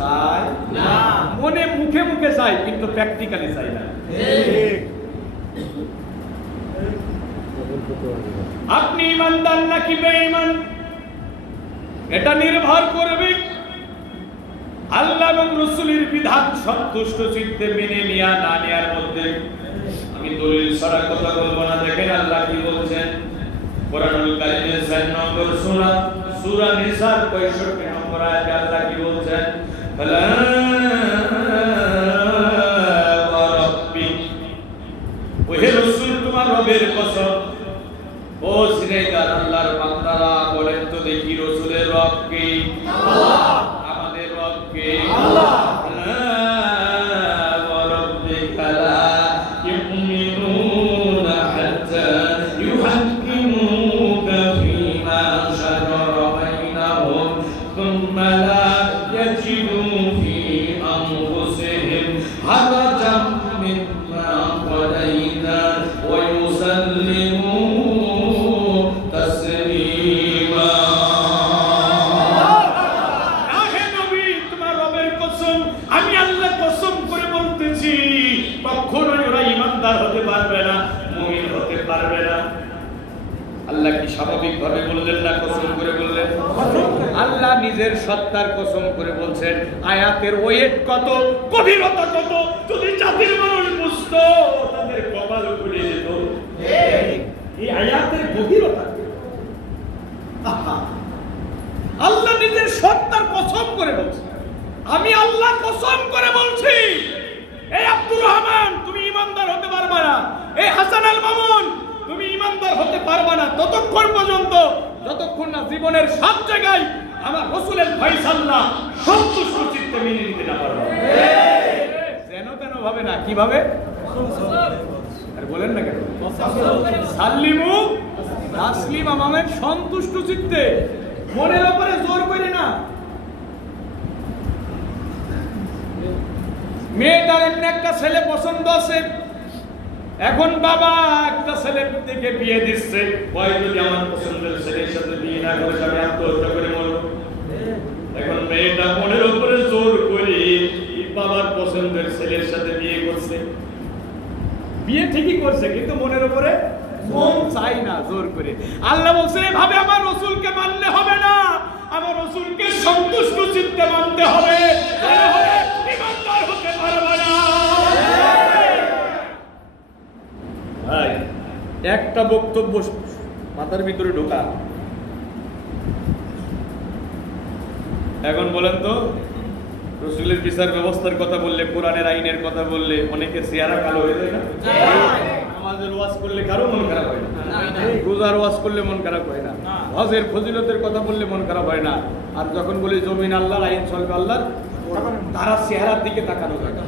চাই না, মনে মুখে মুখে চাই কিন্তু প্র্যাকটিক্যালি চাই না। আপনি ইমানদার নাকি বেঈমান এটা নির্ভর করবে আল্লাহ এবং রাসূলের বিধান সন্তুষ্ট চিত্তে মেনে নেয়া না নেয়ার মধ্যে। আমি দলিল ছাড়া কথা বলবো না। দেখেন আল্লাহ কি বলছেন কোরআনুল কারীমের 4 নম্বর সূরা নিসার 65 নম্বর আয়াতে আল্লাহ কি বলছেন, ফালা ওয়া রাব্বিক, ওহে রাসূল তোমার রবের কসম। ও সিনেগার আল্লাহর বান্দারা বলেন তো দেখি রাসূলের রব কে? আল্লাহ। আমাদের রব কে? আল্লাহ। আল্লাহ কি স্বাভাবিকভাবে বললেন না কসম করে বললেন? আল্লাহ নিজের সত্তার কসম করে বলছেন। আয়াতের ওয়েট কত, গভীরতা কত, যদি জাতির মানুষ বুঝতো তাদের কপাল খুলে যেত। এই আয়াতের গভীরতা। আল্লাহ নিজের সত্তার কসম করে বলছেন। আমি আল্লাহ কসম করে বলছি, এই আব্দুর রহমান তুমি ইমানদার হতে পারবে না, এই হাসান আল মামুন তুমি ইমানদার হতে পারবে না ততক্ষণ পর্যন্ত যতক্ষণ না জীবনের সব জায়গায় আমার রাসূলের ফয়সালা সন্তুষ্ট চিত্তে মেনে নিতে না পারবে। যেন তেন ভাবে না, কিভাবে? আর বলেন না কেন? সাল্লিমু তাসলিমা, মানে সন্তুষ্ট চিত্তে, মনের উপরে জোর করে না। মেয়েটার এমনি একটা ছেলে পছন্দ আছে, এখন বাবা একটা ছেলের থেকে বিয়ে দিচ্ছে, কয় যদি আমার পছন্দের ছেলের সাথে বিয়ে না করে আমি আত্মহত্যা করে মরব। এখন মেয়েটা মনের উপরে জোর করে বাবার পছন্দের ছেলের সাথে বিয়ে করছে। বিয়ে ঠিকই করছে কিন্তু মনের উপরে মন চাই না, জোর করে। আল্লাহ বলছে এভাবে আমার রাসূলকে মানলে হবে না, আমার রাসূলকে সন্তুষ্ট চিত্তে মানতে হবে, তাহলে ইমানদার হতে পারবে না। ভাই একটা বক্তব্য মাথার ভিতরে ঢোকা। এখন বলেন তো, রাসূলের বিচার ব্যবস্থার কথা বললে, কোরআনের আইনের কথা বললে অনেকের চেহারা কালো হয়ে যায় না? নামাজের ওয়াজ করলে কারো মন খারাপ হয় না, রোজার ওয়াজ করলে মন খারাপ হয় না, হজের ফজিলতের কথা বললে মন খারাপ হয় না। আর যখন বলি জমিন আল্লাহর, আইন চলবে আল্লাহর, তখন তারা চেহারার দিকে তাকানো যায় না।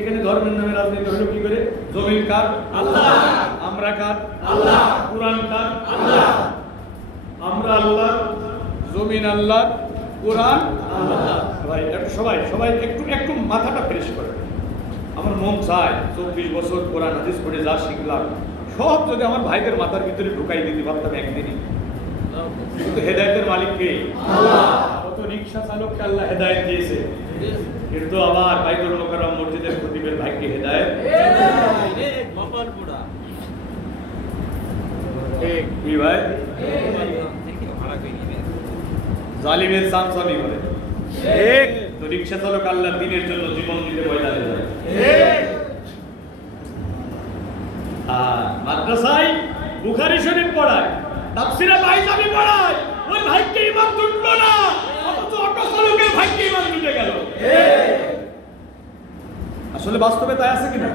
এখানে ধর্মের নামে রাজনীতি হলো কি করে? জমিন কার? আল্লাহ। আমরা কার? আল্লাহ। কুরআন কার? আল্লাহ। আমরা আল্লাহ, জমিন আল্লাহ, কুরআন আল্লাহ। ভাই সবাই সবাই একটু একটু মাথাটা ফ্রেশ করে। আমার মন চায় 24 বছর কোরআন হাদিস পড়ে যা শিখলাম সব যদি আমার ভাইদের মাথার ভিতরে ঢুকাই দিতে পারতাম একদিনই। কিন্তু হেদায়েতের মালিক কে? আল্লাহ। কত রিকশা চালককে আল্লাহ হেদায়েত দিয়েছে, কিন্তু আবার বাইতুল মুকাররম মসজিদের খতিবের ভাইকে হেদায়েত কি ভাই? জালিমের চামচামি করে। তো রিকশা চালক আল্লাহর দ্বীনের জন্য জীবন দিতে ময়দানে যায়। আর মাদ্রাসায় বুখারী শরীফ পড়ায়, তাফসীরে বাইজাবি পড়ায়, ওই ভাইকে ইমাম জুটলো না, অথচ অটো চালকের ভাইকে ইমাম জুটে গেল। আসলে বাস্তবে তাই আছে কিনা?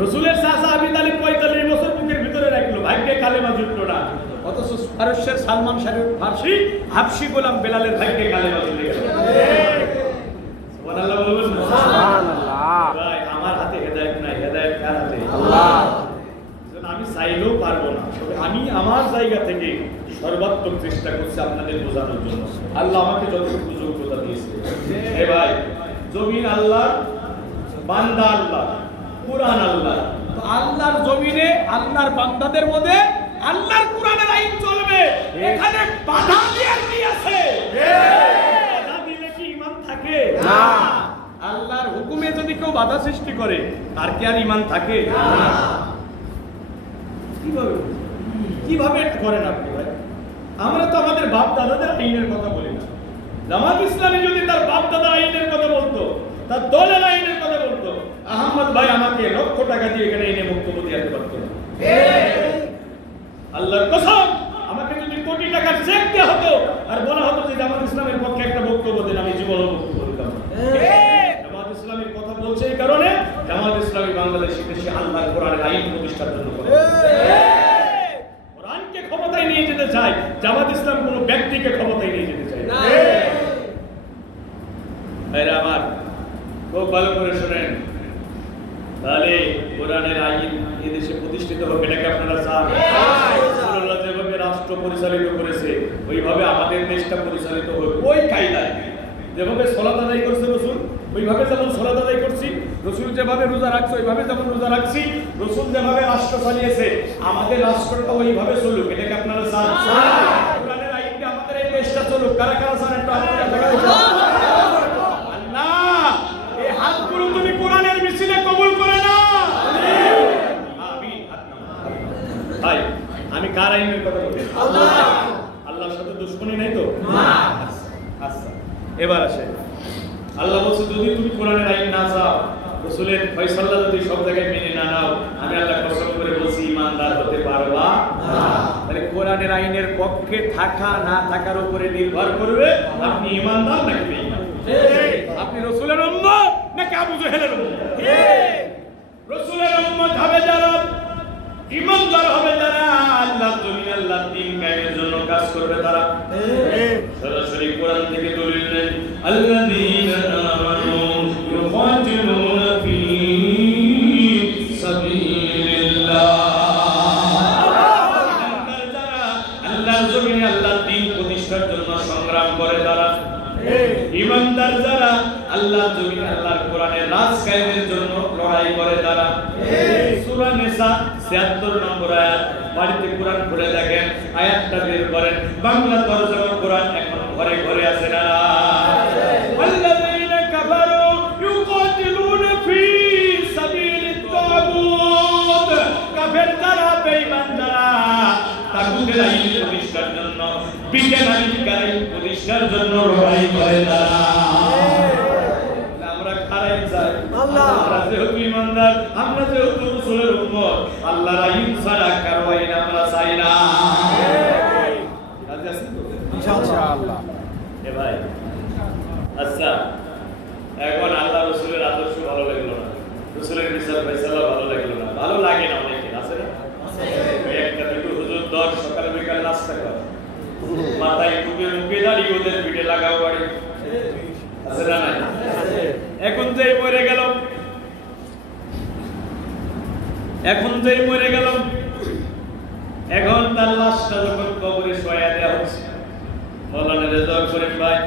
রাসূলের চাচা আবু তালিব 45 বছর বুকের ভিতরে রাখলো, ভাইকে কালেমা জুটলো না, অথচ ফারসের সালমান শাহর ফারসি হাবশি গোলাম বেলালের ভাইকে কালেমা জুটে গেল। সুবহানাল্লাহ বলবেন না? সুবহানাল্লাহ। ভাই আমার হাতে হেদায়েত নাই, হেদায়েত কার হাতে? আল্লাহ। আমি চাইলেও পারবো না, তবে আমি আমার জায়গা থেকে সর্বাত্মক চেষ্টা করছি আপনাদের বোঝানোর জন্য। আল্লাহ আমাকে যতটুকু যোগ্যতা দিয়েছে। হে ভাই, জমিন আল্লাহ, বান্দা আল্লাহ, কুরআন আল্লাহ। তো আল্লাহর জমিনে আল্লাহর বান্দাদের মধ্যে আল্লাহ করে তার কি আর ঈমান থাকে? কিভাবে কিভাবে করেন আপনি ভাই? আমরা তো আমাদের বাপ দাদাদের আইনের কথা বলি না। জামাত ইসলামী যদি তার বাপ দাদা আইনের কথা বলতো, তার দলের আইনের কথা বলতো, আহমদ ভাই আমাকে লক্ষ টাকা দিয়ে এখানে এনে বক্তব্য দিয়ে পারতো না। আল্লাহর কসম, আমাকে যদি কোটি টাকার চেক দেওয়া হতো আর বলা হতো যে জামাত ইসলামের পক্ষে একটা বক্তব্য দেন, আমি জীবনে বক্তব্য দিতাম না। জামাত ইসলামের কথা বলছে এই কারণে, জামাত ইসলামী বাংলাদেশে দেশে আল্লাহর কোরআনের আইন প্রতিষ্ঠার জন্য করে। কোরআনকে ক্ষমতায় নিয়ে যেতে চায়, জামাত ইসলাম কোনো ব্যক্তিকে ক্ষমতায় নিয়ে যেতে চায় না। ভাইরা আমার, খুব ভালো করে শুনেন, তাহলে কোরআনের আইন এই দেশে প্রতিষ্ঠিত হবে, এটাকে আপনারা চান? রাসূলুল্লাহ যেভাবে রাষ্ট্র পরিচালিত করেছে ওইভাবে আমাদের দেশটা পরিচালিত হবে, ওই কায়দায়। যেভাবে সালাত আদায় করছে রাসূল, ওইভাবে যেমন সালাত আদায় করছি, রাসূল যেভাবে রোজা রাখছে ওইভাবে যেমন রোজা রাখছি, রাসূল যেভাবে রাষ্ট্র চালিয়েছে আমাদের রাষ্ট্রটা ওইভাবে চলুক, এটাকে আপনারা চান? কোরআনের আইন দিয়ে আমাদের এই দেশটা চলুক, কারা কারা চান একটু আপনারা বলেন। এই হাতগুলো তুমি কোরআনের মিছিলে কবুল করে না। আমিন। ভাই, আমি কার আইনের কথা বলি? আল্লাহর সাথে দুশমনি নাই তো? আচ্ছা, এবার আসে, আল্লাহ বলছে যদি তুমি কোরআনের আইন না চাও, রাসূলের ফয়সালা যদি সব জায়গায় মেনে না নাও, আমি আল্লাহ কসম করে বলছি ঈমানদার হতে পারবা না। তাহলে কোরআনের আইনের পক্ষে থাকা না থাকার উপরে নির্ভর করবে আপনি ঈমানদার নাকি বেঈমান। আপনি রাসূলের উম্মত নাকি আবু জাহেলের উম্মত? রাসূলের উম্মত হবে যারা, ঈমানদার হবে যারা, আল্লাহ জমিনে আল্লাহর দ্বীন কায়েমের জন্য কাজ করবে তারা। সরাসরি কোরআন থেকে দলিল নেই, আল্লাযীনা আমানু ইউকাতিলুনা ফী সাবিলিল্লাহ। আল্লাহর জমিনে আল্লাহর দ্বীন প্রতিষ্ঠার জন্য সংগ্রাম করে তারা। ঈমানদার যারা, আল্লাহর জমিনে আল্লাহর কোরআনের রাজ কায়েমের জন্য লড়াই করে তারা। সূরা নিসা ৭৬ নম্বর আয়াত, বাড়িতে কোরআন পড়ে দেখেন, আয়াতটা বের করেন, বাংলা তরজমা কোরআন এখন ঘরে ঘরে আছে না? আল্লাযীনা কাফারু ইউকাতিলুনা ফী সাবিলিত তাগুত। কাফের যারা, বেঈমান যারা, তাগুতের আইন প্রতিষ্ঠার জন্য, বিজ্ঞান আবিষ্কারের প্রতিষ্ঠার জন্য লড়াই করে তারা। আমরা খারাই চাই, আমরা যেহেতু ঈমানদার, আমরা যেহেতু রাসূলের উম্মত, আল্লাহর আইন ছাড়া কারো আইন আমরা চাই না। রাজি আছেন তো? ইনশাআল্লাহ। এ ভাই, আচ্ছা, এখন আল্লাহ রাসূলের আদর্শ ভালো লাগলো না, রাসূলের বিচার ফয়সালা ভালো লাগলো না, ভালো লাগে না অনেকের, আছে না? একটা দুটো হুজুর দর সকাল বিকাল নাস্তা করে, মাথায় টুপি মুখে দাঁড়িয়ে ওদের পিঠে লাগাও বাড়ি, আছে না? নাই? এখন যেই মরে গেল, এখন যেই মরে গেল, এখন তার লাশটা যখন কবরে শোয়া দেওয়া হচ্ছে, মাওলানা রেজাউল করিম ভাই,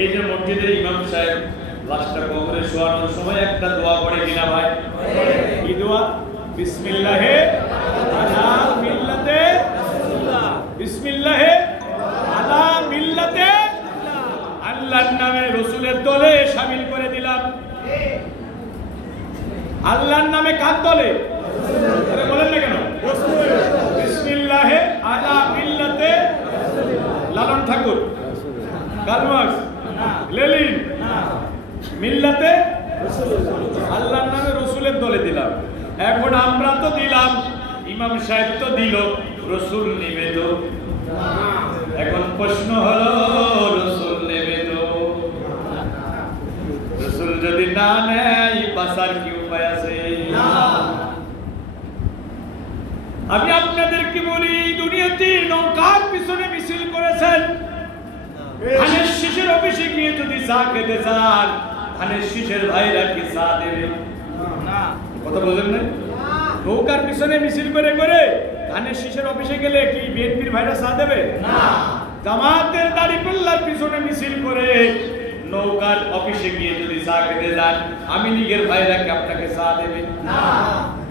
এই যে মসজিদের ইমাম সাহেব লাশটা কবরে শোয়ানোর সময় একটা দোয়া পড়ে কিনা ভাই? কি দোয়া? বিসমিল্লাহে আলা মিল্লাতে রাসূলুল্লাহ, বিসমিল্লাহে আলা মিল্লাতে, আল্লাহর নামে রাসূলের দলে শামিল করে দিলাম। আল্লাহর নামে কার দলে? আরে বলেন না কেন? বিসমিল্লাহে আলা মিল্লাতে লালন ঠাকুর, কার্ল মার্কস, লেনিন, মিল্লাতে আল্লাহর নামে রাসূলের দলে দিলাম। এখন আমরা তো দিলাম, ইমাম সাহেব তো দিল, রাসূল নেবে তো? এখন প্রশ্ন হলো, রাসূল নেবে তো? রাসূল যদি না নেয়, বাঁচার কি উপায় আছে? আমি আপনাদেরকে বলি, দুনিয়াতে নৌকার পিছনে মিছিল করেছেন, ধানের শীষের অফিসে গিয়ে যদি চা খেতে চান, ধানের শীষের ভাইরা কি চা দেবে? না। কথা বলেন না? নৌকার পিছনে মিছিল করে করে ধানের শীষের অফিসে গেলে কি বিএনপির ভাইরা চা দেবে? না। জামাতের দাড়িপাল্লার পিছনে মিছিল করে নৌকার অফিসে গিয়ে যদি চা খেতে যান, আমি লীগের ভাইরা কি আপনাকে চা দেবে? না।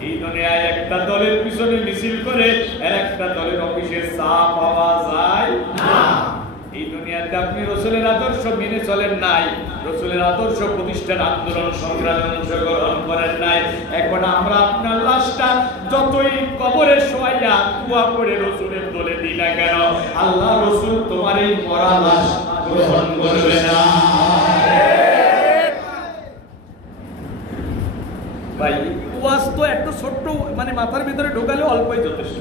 এই দুনিয়ায় একটা দলের পিছনে মিছিল করে আর একটা দলের অফিসে চা পাওয়া যায় না। এই দুনিয়াতে একটা আপনি রসুলের আদর্শ মেনে চলেন নাই, রসুলের আদর্শ প্রতিষ্ঠান আন্দোলন সংগ্রামে অংশগ্রহণ করেন নাই। এখন আমরা আপনার লাশটা যতই কবরে শোয়াইয়া কুয়া করে রসুলের দলে দিই না কেন, আল্লাহ রসুল তোমার এই মরা লাশ গ্রহণ করবে না। ভাই ওয়াজ তো একটা ছোট্ট মানে মাথার ভিতরে ঢোকালে অল্পই যথেষ্ট।